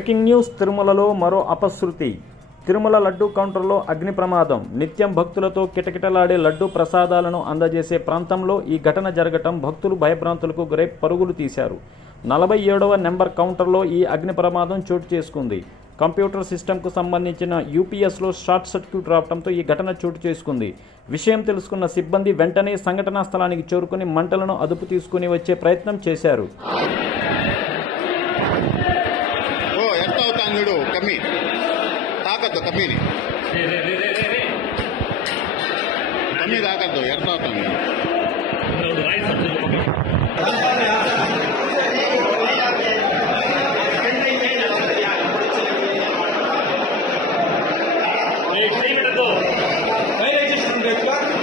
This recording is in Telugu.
Breaking news. తిరుమలలో మరో అపశృతి. తిరుమల లడ్డూ కౌంటర్లో అగ్ని ప్రమాదం. నిత్యం భక్తులతో కిటకిటలాడే లడ్డూ ప్రసాదాలను అందజేసే ప్రాంతంలో ఈ ఘటన జరగటం భక్తులు భయభ్రాంతులకు గురై పరుగులు తీశారు. 47వ నెంబర్ కౌంటర్లో ఈ అగ్ని ప్రమాదం చోటు చేసుకుంది. కంప్యూటర్ సిస్టమ్కు సంబంధించిన యూపీఎస్లో షార్ట్ సర్క్యూట్ రావడంతో ఈ ఘటన చోటు చేసుకుంది. విషయం తెలుసుకున్న సిబ్బంది వెంటనే సంఘటనా స్థలానికి చేరుకుని మంటలను అదుపు తీసుకుని వచ్చే ప్రయత్నం చేశారు. కమ్మి తాకద్దు కమ్మిని కమ్మి తాకద్దు ఎంత అవుతుంది Hey,